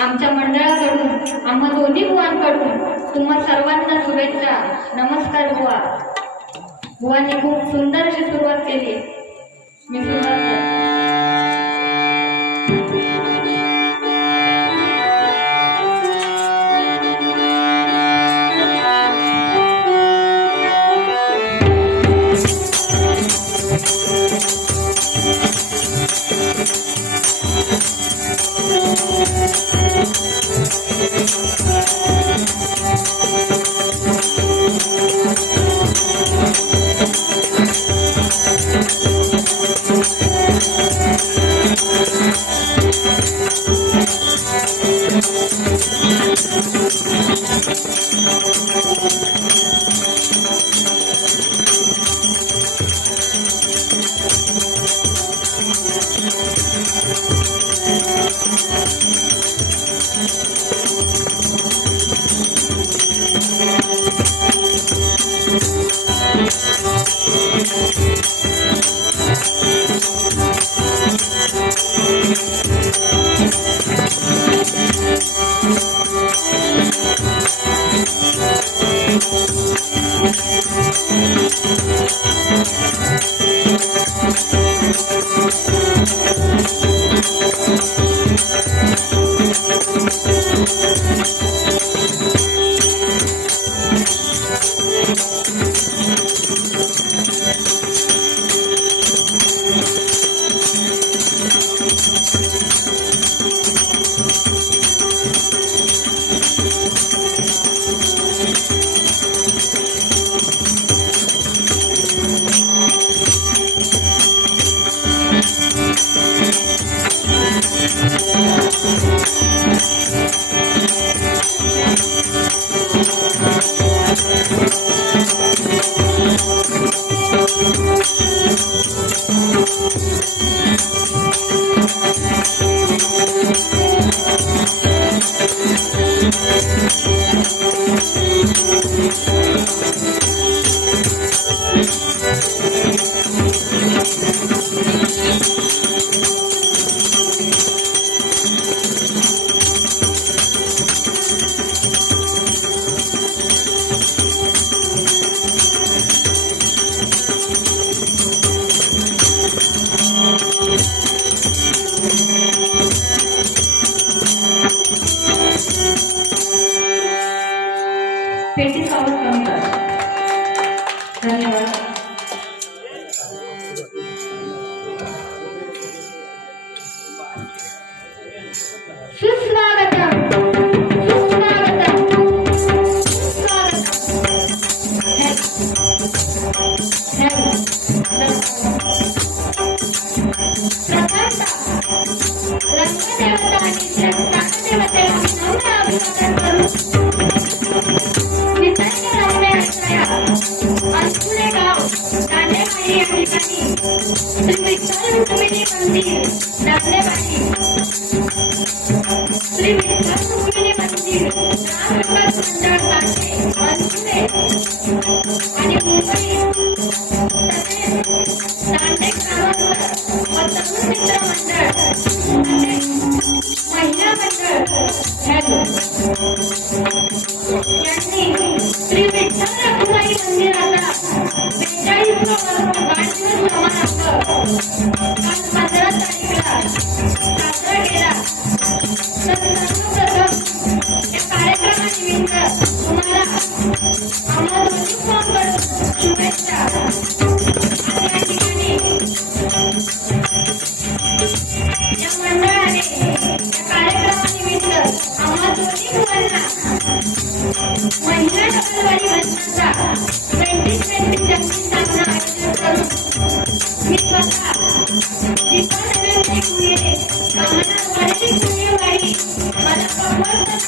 आमच्या मंडळाकडून आम्हा दोन्ही बुवांकडून तुम्हा सर्वांना शुभेच्छा. नमस्कार बुवा. बुवाने खूप सुंदर अशी सुरुवात केली. मी सुरुवात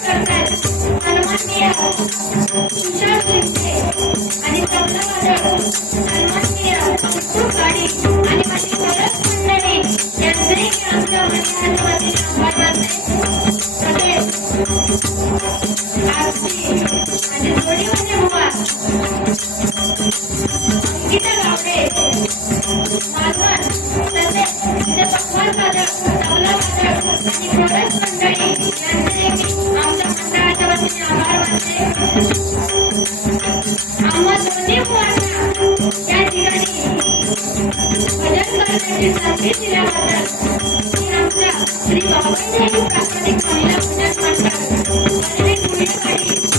करतात आणि पुणेवाडी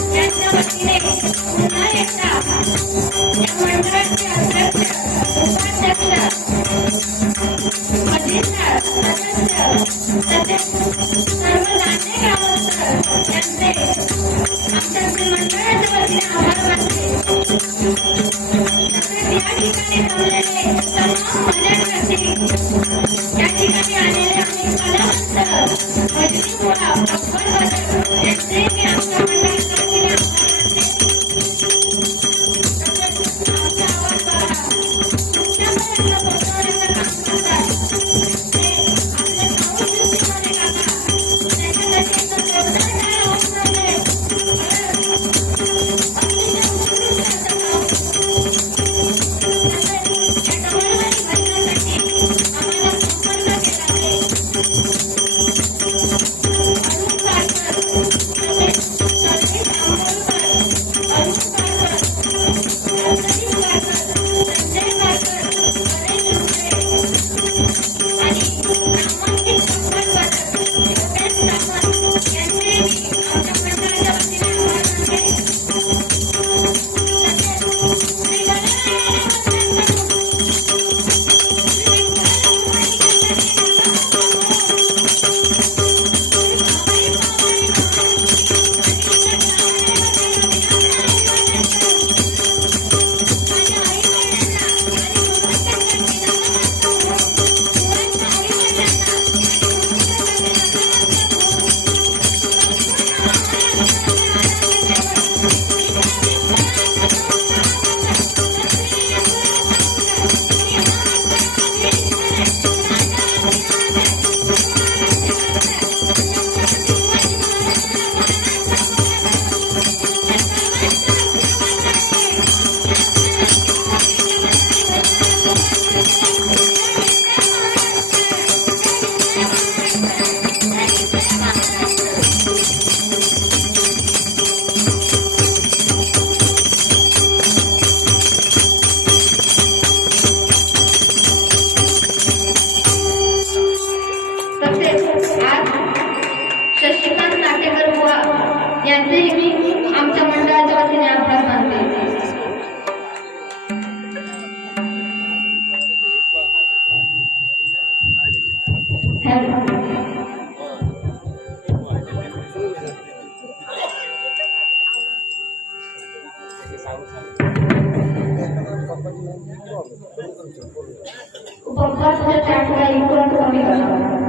উপকার করে চাকরি ইকুয়াল টু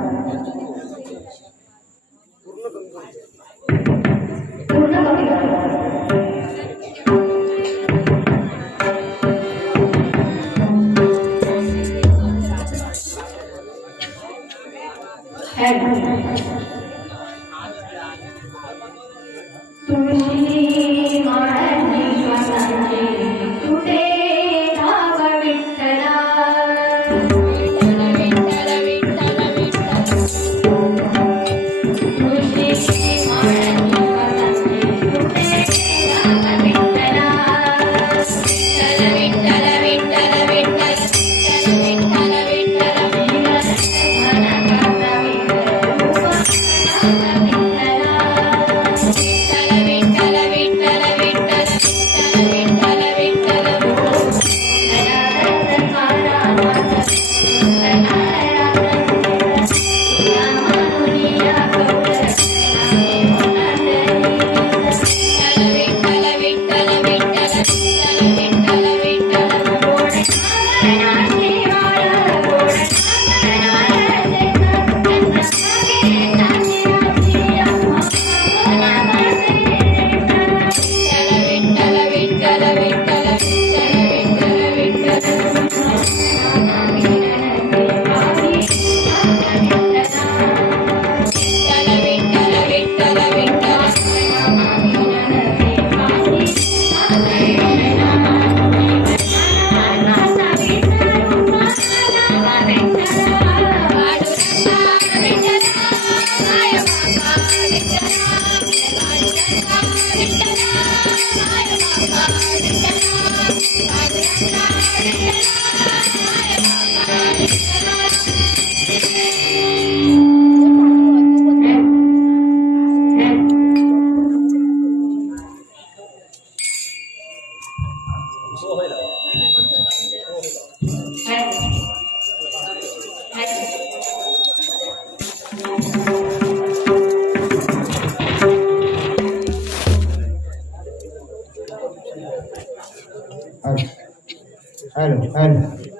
艾伦艾伦艾伦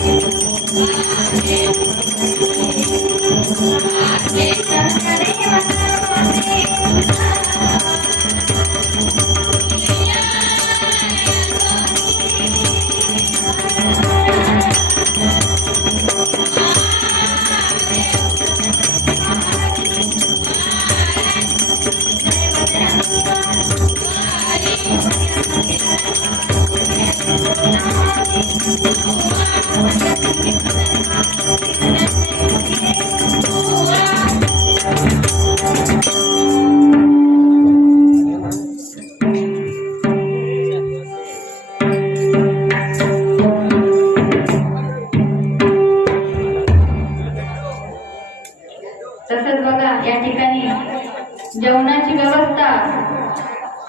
Thank you.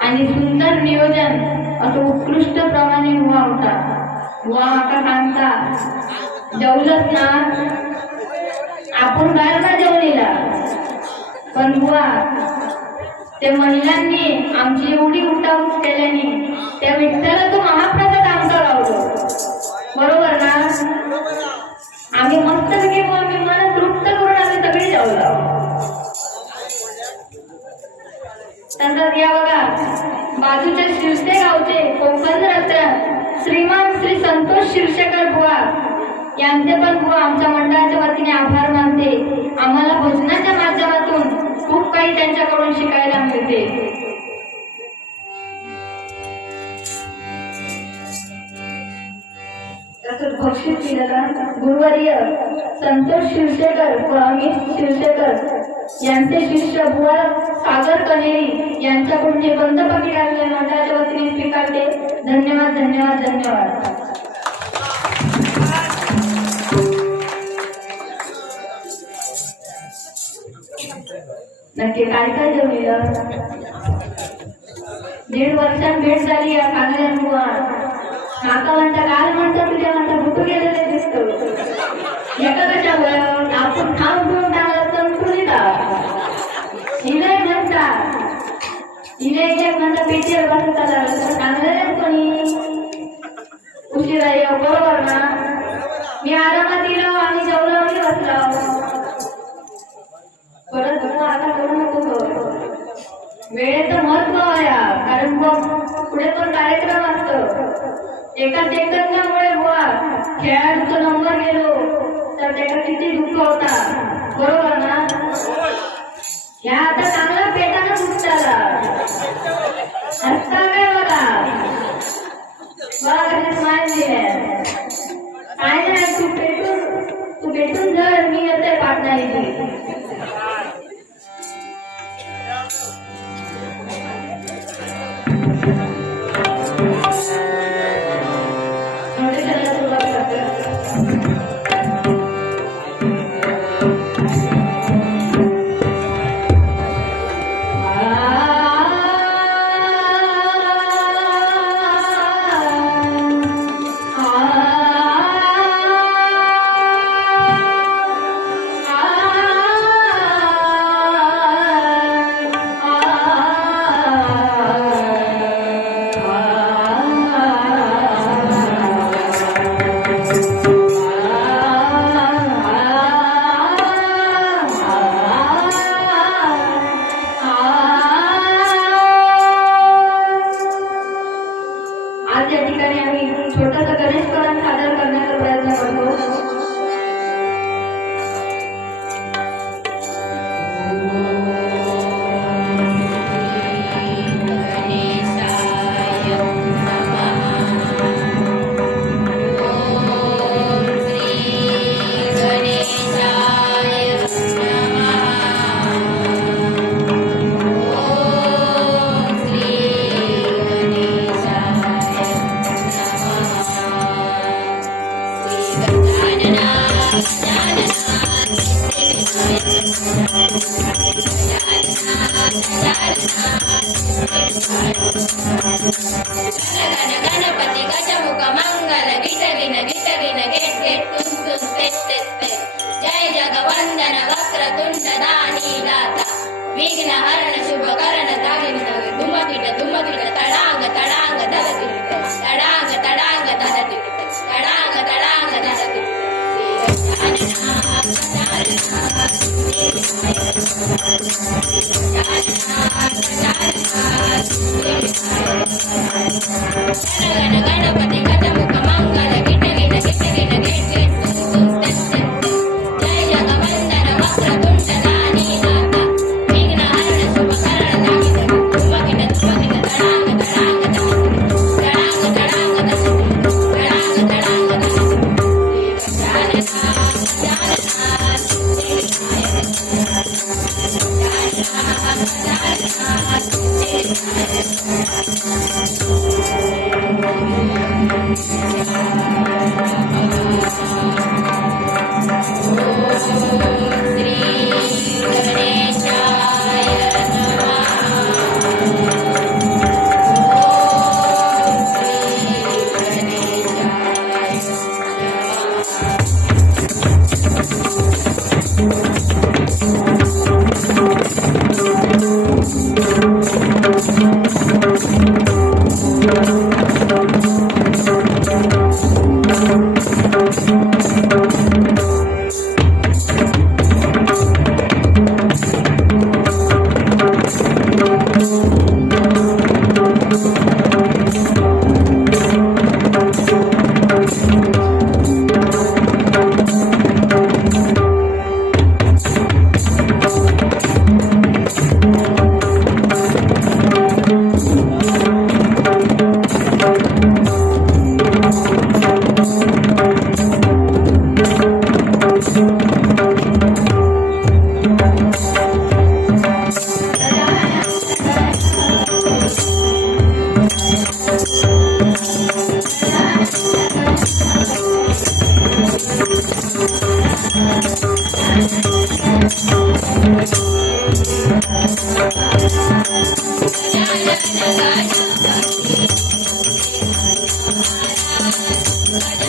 आणि सुंदर नियोजन असं उत्कृष्ट प्रमाणे उभा होता. वा माका सांगता जेवलंच ना आपण बाहेर का जेवलेला? पण बुवा त्या महिलांनी आमची एवढी उठाऊस केल्याने त्या विठ्ठलाचं महाप्रसाद आमचा लावलो. बरोबर ना? आम्ही मस्त पैकी आम्ही मन तृप्त करून आम्ही सगळे जेवलो. नंतर या बघा बाजूच्या शिरसे गावचे कोकण रत्न श्रीमान श्री संतोष शिरशेकर बुवा. यांचे पण बुवा आमच्या मंडळाच्या वतीने आभार मानते. आम्हाला भोजनाच्या माध्यमातून खूप काही त्यांच्याकडून शिकायला मिळते. घोषित केलं का गुरुवर्य संतोष शिरसेकर स्वामी अमित शिरसेकर यांचे शिष्य बुवा सागर कनेरी यांच्याकडून हे बंद पाकिट लागले मंडळाच्या वतीने स्वीकारले धन्यवाद धन्यवाद धन्यवाद. नक्की काय काय जेवलेलं दीड वर्षात भेट झाली या सांगल्या बुवा काका म्हणता काल म्हणता तुझ्या म्हणता कुठं गेलेले दिसतो. एका कशामुळे आपण थांब घेऊन टाकलं तर कुणी हिने म्हणता हिने उशिरा बरोबर ना? मी आरामात दिलो आणि जेवलो आणि बसलो. परत म्हणून आता करू नको वेळेचं महत्त्व आहे कारण मग पुढे पण कार्यक्रम असतो. एका सेकंदामुळे बुवा खेळाडूचा नंबर गेलो तर त्याला किती दुःख होता ಮಾಡ್ತಾ ಇದ್ದೀವಿ ಗಣಗಣ ಗಣಪತಿ ಗಜಮುಖ ಮಂಗಲ ಜಯ ವಂದನ ವಕ್ರ ತುಂಡ ದಾನಿ ದಾತ ವಿಘ್ನ ಹರಣ ಶುಭ ಕರಣ ಧುಮಕಿಟ ಧುಮಕಿಟ ತಡಾಂಗ ತಡಾಂಗ ತಡ ತಡಾಂಗ ತಡಾಂಗ கண கண கணபதி கதமுக மங்கள கிட்ட கிட்ட கிட்ட கிட்ட Thank you.